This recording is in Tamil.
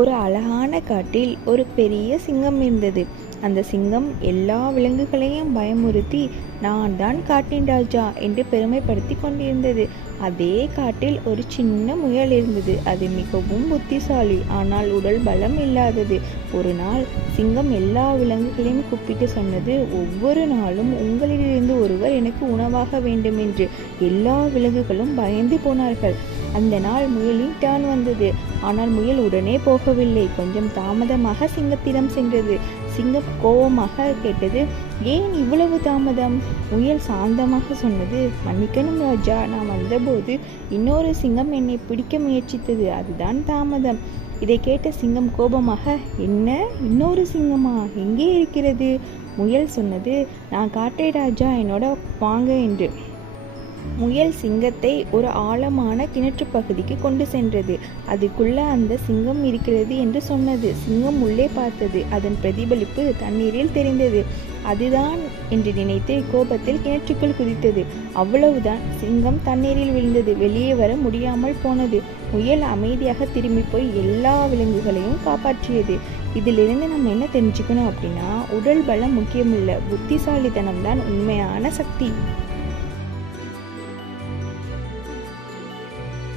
ஒரு அழகான காட்டில் ஒரு பெரிய சிங்கம் இருந்தது. அந்த சிங்கம் எல்லா விலங்குகளையும் பயமுறுத்தி நான் தான் காட்டின் ராஜா என்று பெருமைப்படுத்தி கொண்டிருந்தது. அதே காட்டில் ஒரு சின்ன முயல் இருந்தது. அது மிகவும் புத்திசாலி, ஆனால் உடல் பலம் இல்லாதது. ஒரு நாள் சிங்கம் எல்லா விலங்குகளையும் கூப்பிட்டு சொன்னது, ஒவ்வொரு நாளும் உங்களிலிருந்து ஒருவர் எனக்கு உணவாக வேண்டும் என்று. எல்லா விலங்குகளும் பயந்து போனார்கள். அந்த நாள் முயலின் டர்ன் வந்தது. ஆனால் முயல் உடனே போகவில்லை. கொஞ்சம் தாமதமாக சிங்கத்திடம் சென்றது. சிங்கம் கோபமாக கேட்டது, ஏன் இவ்வளவு தாமதம்? முயல் சாந்தமாக சொன்னது, மன்னிக்கணும் ராஜா, நான் வந்தபோது இன்னொரு சிங்கம் என்னை பிடிக்க முயற்சித்தது, அதுதான் தாமதம். இதை கேட்ட சிங்கம் கோபமாக, என்ன, இன்னொரு சிங்கமா? எங்கே இருக்கிறது? முயல் சொன்னது, நான் காட்டை ராஜா, என்னோட வாங்க என்று. முயல் சிங்கத்தை ஒரு ஆழமான கிணற்று பகுதிக்கு கொண்டு சென்றது. அதுக்குள்ள அந்த சிங்கம் இருக்கிறது என்று சொன்னது. சிங்கம் உள்ளே பார்த்தது. அதன் பிரதிபலிப்பு தண்ணீரில் தெரிந்தது. அதுதான் என்று நினைத்து கோபத்தில் கிணற்றுக்குள் குதித்தது. அவ்வளவுதான், சிங்கம் தண்ணீரில் விழுந்தது. வெளியே வர முடியாமல் போனது. முயல் அமைதியாக திரும்பி போய் எல்லா விலங்குகளையும் காப்பாற்றியது. இதிலிருந்து நம்ம என்ன தெரிஞ்சுக்கணும் அப்படின்னா, உடல் பலம் முக்கியமில்லை, புத்திசாலித்தனம் தான் உண்மையான சக்தி.